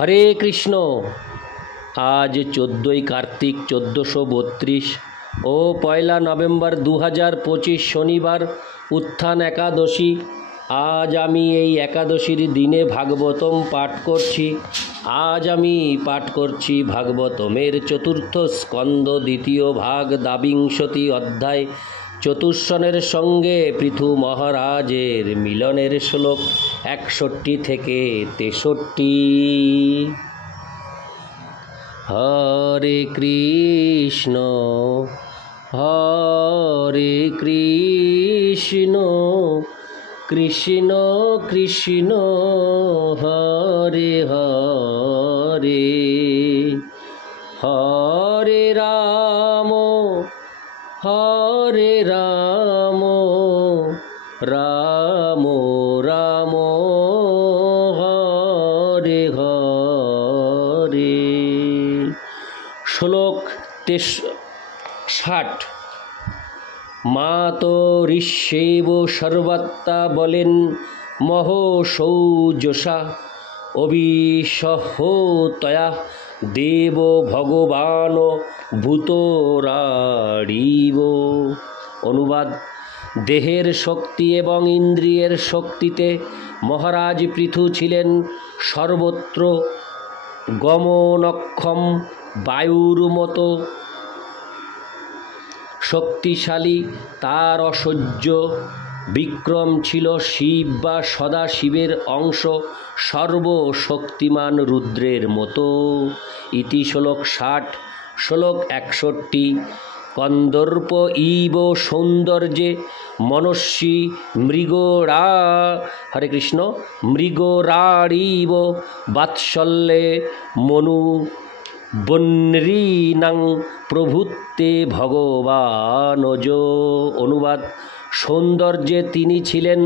হরে কৃষ্ণ। আজ 14ই কার্তিক 1432 ও 1 নভেম্বর 2025 শনিবার উত্থান একাদশী। আজ আমি এই একাদশীর দিনে ভাগবতম পাঠ করছি। আজ আমি পাঠ করছি ভাগবতমের চতুর্থ স্কন্দ দ্বিতীয় ভাগ দ্বাবিংশতি অধ্যায় চতুষ্ষণের সঙ্গে পৃথু মহারাজের মিলনের শ্লোক 61 থেকে 63। হরে কৃষ্ণ কৃষ্ণ কৃষ্ণ হরে হরে, হরে রাম রাম রাম হরে হরে। শ্লোক 60। মাতরিষ্যেব সর্বাত্মা বলেন মহৌষৌজসা অবিসহতয়া দেব ভগবান ভূতরাড়িব। অনুবাদ: দেহের শক্তি এবং ইন্দ্রিয়ের শক্তিতে মহারাজ পৃথু ছিলেন সর্বত্র গমনক্ষম বায়ুর মতো শক্তিশালী। তার অসহ্য বিক্রম ছিল শিব বা সদাশিবের অংশ, সর্বশক্তিমান রুদ্রের মতো। ইতি শ্লোক 60। শ্লোক 61। কন্দর্প ইব সৌন্দর্যে মনস্বী মৃগরা, হরে কৃষ্ণ, মৃগরাড়িব বাৎসল্যে মনু বন্যীনাং প্রভুত্বে ভগবানজ। অনুবাদ: সৌন্দর্যে তিনি ছিলেন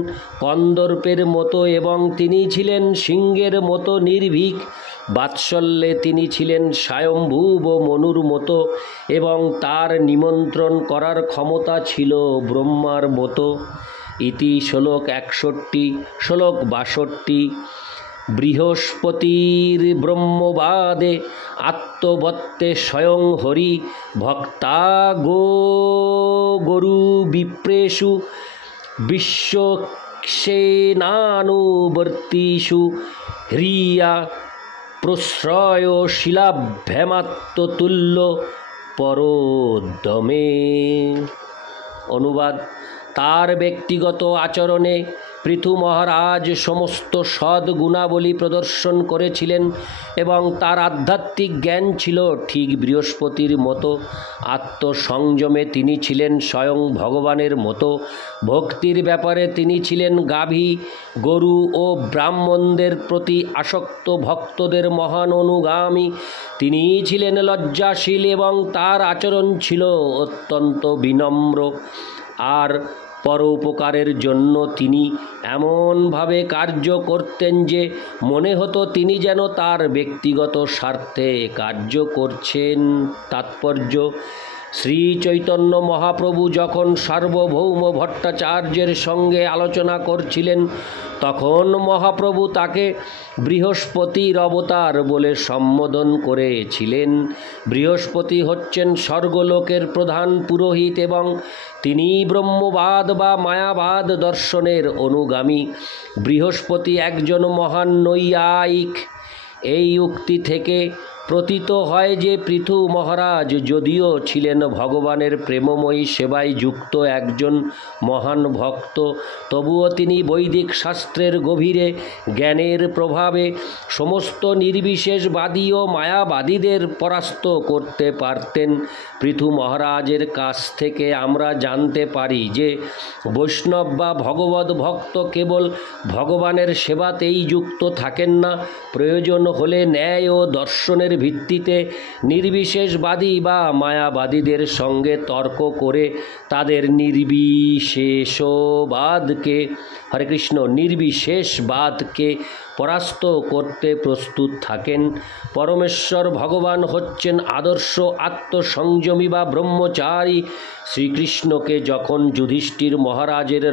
কন্দর্পের মতো এবং তিনি ছিলেন সিংহের মতো নির্ভীক। বাৎসল্যে তিনি ছিলেন স্বয়ম্ভুব মনুর মতো এবং তার নিমন্ত্রণ করার ক্ষমতা ছিল ব্রহ্মার মতো। ইতি শ্লোক 61। শ্লোক 62। বৃহস্পতির ব্রহ্মবাদে আত্মবত্তে স্বয়ং হরি ভক্তা গরু বিপ্রেষু বিশ্বক্ষেনানুবর্তিষু হ্রিয়া প্রশ্রয় শিলাভ্যামাত্মতুল্য পরোদ্যমে। অনুবাদ: তার ব্যক্তিগত আচরণে পৃথু মহারাজ সমস্ত সদ্গুণাবলী প্রদর্শন করেছিলেন এবং তার আধ্যাত্মিক জ্ঞান ছিল ঠিক বৃহস্পতির মতো। আত্মসংযমে তিনি ছিলেন স্বয়ং ভগবানের মতো। ভক্তির ব্যাপারে তিনি ছিলেন গাভী, গরু ও ব্রাহ্মণদের প্রতি আসক্ত ভক্তদের মহান অনুগামী। তিনি ছিলেন লজ্জাশীল এবং তার আচরণ ছিল অত্যন্ত বিনম্র। আর পরোপকারের জন্য তিনি এমনভাবে কার্য করতেন যে মনে হতো তিনি যেন তার ব্যক্তিগত স্বার্থে কার্য করছেন। তাৎপর্য: শ্রী চৈতন্য মহাপ্রভু যখন সার্বভৌম ভট্টাচার্যের সঙ্গে আলোচনা করছিলেন তখন মহাপ্রভু তাকে বৃহস্পতির অবতার বলে সম্বোধন করেছিলেন। বৃহস্পতি হচ্ছেন স্বর্গলোকের প্রধান পুরোহিত এবং তিনি ব্রহ্মবাদ বা মায়াবাদ দর্শনের অনুগামী। বৃহস্পতি একজন মহান নৈয়ায়িক। এই উক্তি থেকে প্রতীত হয় যে পৃথু মহারাজ যদিও ছিলেন ভগবানের প্রেমময়ী সেবায় যুক্ত একজন মহান ভক্ত, তবুও তিনি বৈদিক শাস্ত্রের গভীরে জ্ঞানের প্রভাবে সমস্ত নির্বিশেষবাদী ও মায়াবাদীদের পরাস্ত করতে পারতেন। পৃথু মহারাজের কাছ থেকে আমরা জানতে পারি যে বৈষ্ণব বা ভগবদ ভক্ত কেবল ভগবানের সেবাতেই যুক্ত থাকেন না, প্রয়োজন হলে ন্যায় ও দর্শনের ভিত্তিতে নির্বিশেষবাদী বা মায়াবাদীদের সঙ্গে তর্ক করে তাদের নির্বিশেষবাদকে, হরে কৃষ্ণ, নির্বিশেষবাদকে পরাস্ত করতে প্রস্তুত থাকেন। পরমেশ্বর ভগবান হচ্ছেন আদর্শ আত্মসংযমী বা ব্রহ্মচারী। শ্রীকৃষ্ণকে যখন যুধিষ্ঠির মহারাজের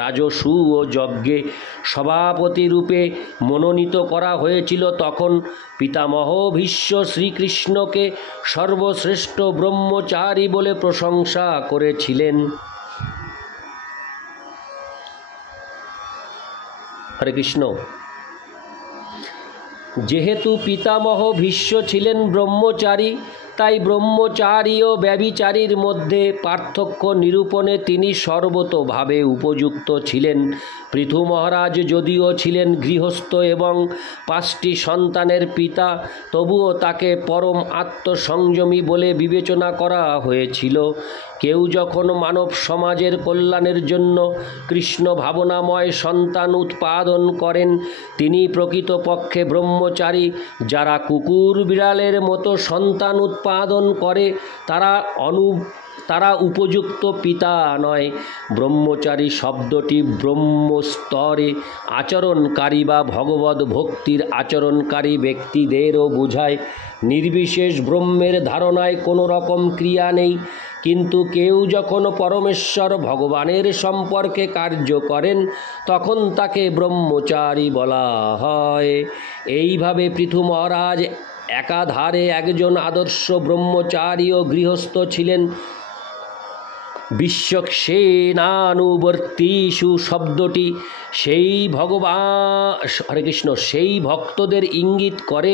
রাজসূয় যজ্ঞে সভাপতি রূপে মনোনীত করা হয়েছিল, তখন পিতামহ ভীষ্ম শ্রীকৃষ্ণকে সর্বশ্রেষ্ঠ ব্রহ্মচারী বলে প্রশংসা করেছিলেন। হরে কৃষ্ণ। যেহেতু পিতামহ ভীষ্ম ছিলেন ব্রহ্মচারী, তাই ব্রহ্মচারী ও ব্যভিচারীর মধ্যে পার্থক্য নিরূপণে তিনি সর্বতোভাবে উপযুক্ত ছিলেন। পৃথু মহারাজ যদিও ছিলেন গৃহস্থ এবং 5টি সন্তানের পিতা, তবুও তাকে পরম আত্মসংযমী বলে বিবেচনা করা হয়েছিল। কেউ যখন মানব সমাজের কল্যাণের জন্য কৃষ্ণ ভাবনাময় সন্তান উৎপাদন করেন, তিনি প্রকৃতপক্ষে ব্রহ্মচারী। যারা কুকুর বিড়ালের মতো সন্তান উৎপাদন করে তারা উপযুক্ত পিতা নয়। ব্রহ্মচারী শব্দটি ব্রহ্মস্তরে আচরণকারী বা ভগবদ্ ভক্তির আচরণকারী ব্যক্তিদেরও বোঝায়। নির্বিশেষ ব্রহ্মের ধারণায় কোনো রকম ক্রিয়া নেই, কিন্তু কেউ যখন পরমেশ্বর ভগবানের সম্পর্কে কার্য করেন তখন তাকে ব্রহ্মচারী বলা হয়। এইভাবে পৃথু মহারাজ একাধারে একজন আদর্শ ব্রহ্মচারী ও গৃহস্থ ছিলেন। বিশ্বক্সেনানুবর্তীষু শব্দটি সেই ভক্তদের ইঙ্গিত করে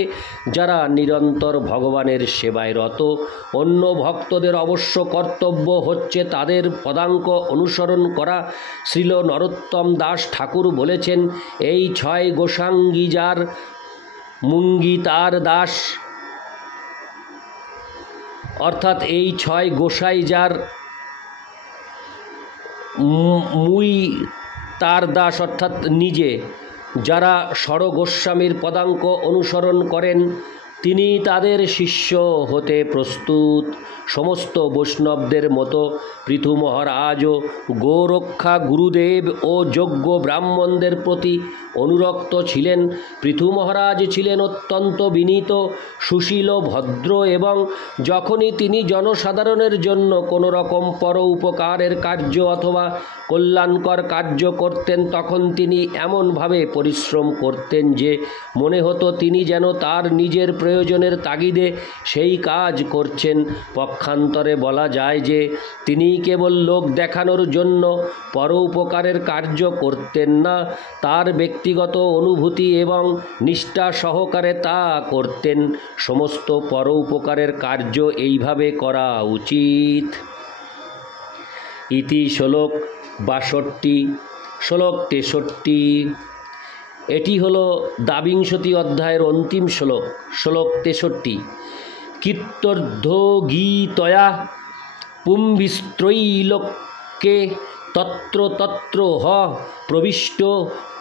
যারা নিরন্তর ভগবানের সেবায় রত। অন্য ভক্তদের অবশ্য কর্তব্য হচ্ছে তাদের পদাঙ্ক অনুসরণ করা। শ্রীল নরোত্তম দাস ঠাকুর বলেছেন, এই 6 গোসাঙ্গী যার মুঙ্গি তার দাস, অর্থাৎ এই 6 গোসাই যার মুই তার দাস, অর্থাৎ নিজে যারা ষড় গোস্বামীর পদাঙ্ক অনুসরণ করেন তিনি তাদের শিষ্য হতে প্রস্তুত। সমস্ত বৈষ্ণবদের মতো পৃথু মহারাজও গোরক্ষা গুরুদেব ও যোগ্য ব্রাহ্মণদের প্রতি অনুরক্ত ছিলেন। পৃথু মহারাজ ছিলেন অত্যন্ত বিনীত, সুশীল, ভদ্র এবং যখনই তিনি জনসাধারণের জন্য কোনো রকম পর উপকারের কার্য অথবা কল্যাণকর কার্য করতেন তখন তিনি এমনভাবে পরিশ্রম করতেন যে মনে হতো তিনি যেন তার নিজের প্রয়োজনের তাগিদে সেই কাজ করছেন। পক্ষান্তরে বলা যায় যে তিনি কেবল লোক দেখানোর জন্য পরোপকারের কার্য করতেন না, তার ব্যক্তিগত অনুভূতি এবং নিষ্ঠা সহকারে তা করতেন। সমস্ত পরোপকারের কার্য এইভাবে করা উচিত। ইতি শ্লোক 62, শ্লোক 63। এটি হলো দ্বাবিংশতি অধ্যায়ের অন্তিম শ্লোক, শ্লোক 63। কীর্তর্ধগীতয়া পুম্বিস্ত্রৈলোক্যে তত্র তত্র হ প্রবিষ্ট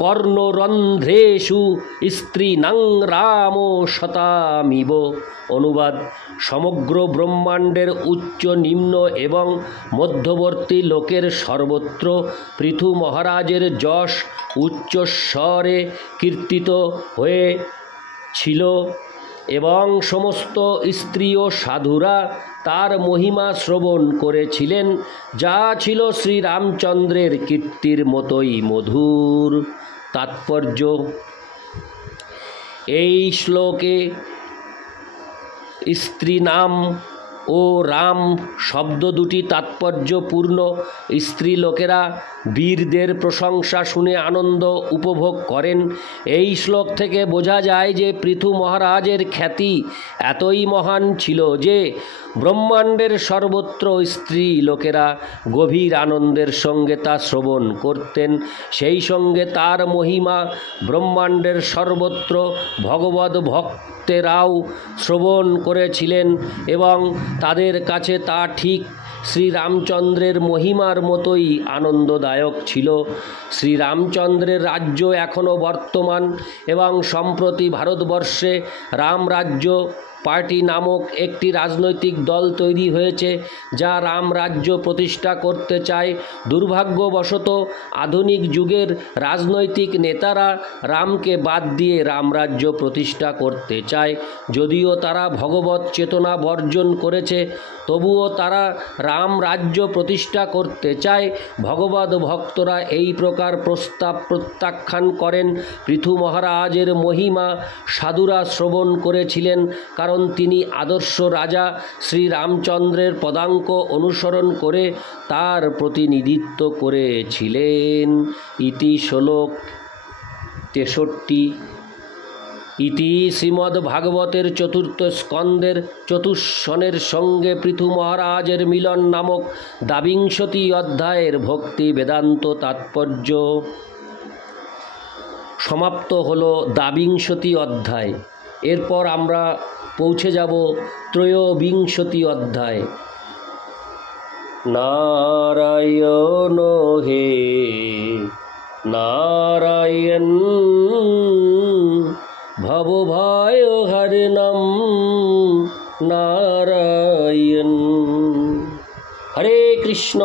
কর্ণরন্ধ্রেষু স্ত্রীনাং রাম শতামিব। অনুবাদ: সমগ্র ব্রহ্মাণ্ডের উচ্চ, নিম্ন এবং মধ্যবর্তী লোকের সর্বত্র পৃথু মহারাজের যশ উচ্চস্বরে কীর্তিত হয়েছিল এবং সমস্ত স্ত্রী ও সাধুরা তার মহিমা শ্রবণ করেছিলেন, যা ছিল শ্রীরামচন্দ্রের কীর্তির মতোই মধুর। তাৎপর্য: এই শ্লোকে স্ত্রীনাম ও রাম শব্দ দুটি তাৎপর্যপূর্ণ। স্ত্রী লোকেরা বীরদের প্রশংসা শুনে আনন্দ উপভোগ করেন। এই শ্লোক থেকে বোঝা যায় যে পৃথু মহারাজের খ্যাতি এতই মহান ছিল যে ব্রহ্মাণ্ডের সর্বত্র স্ত্রী লোকেরা গভীর আনন্দের সঙ্গে তা শ্রবণ করতেন। সেই সঙ্গে তার মহিমা ব্রহ্মাণ্ডের সর্বত্র ভগবদ্ ভক্তেরাও শ্রবণ করেছিলেন এবং তাদের কাছে তা ঠিক শ্রীরামচন্দ্রের মহিমার মতোই আনন্দদায়ক ছিল। শ্রীরামচন্দ্রের রাজ্য এখনও বর্তমান এবং সম্প্রতি ভারতবর্ষে রামরাজ্য পার্টি নামক একটি রাজনৈতিক দল তৈরি হয়েছে যা রাম রাজ্য প্রতিষ্ঠা করতে চায়। দুর্ভাগ্যবশত আধুনিক যুগের রাজনৈতিক নেতারা রামকে বাদ দিয়ে রামরাজ্য প্রতিষ্ঠা করতে চায়। যদিও তারা ভগবত চেতনা বর্জন করেছে, তবুও তারা রাম রাজ্য প্রতিষ্ঠা করতে চায়। ভগবত ভক্তরা এই প্রকার প্রস্তাব প্রত্যাখ্যান করেন। পৃথু মহারাজের মহিমা সাধুরা শ্রবণ করেছিলেন, কারণ তিনি আদর্শ রাজা শ্রীরামচন্দ্রের পদাঙ্ক অনুসরণ করে তার প্রতিনিধিত্ব করেছিলেন। ইতি শ্লোক 63। ইতি শ্রীমদ্ভাগবতের চতুর্থ স্কন্দের চতুষ্ষণের সঙ্গে পৃথু মহারাজের মিলন নামক দ্বাবিংশতি অধ্যায়ের ভক্তি বেদান্ত তাৎপর্য সমাপ্ত হলো। দ্বাবিংশতি অধ্যায়। এরপর আমরা পৌঁছে যাব ত্রয়োবিংশতি অধ্যায়। নারায়ণ হে নারায়ণ ভবভয় হরিণম নারায়ণ। হরে কৃষ্ণ।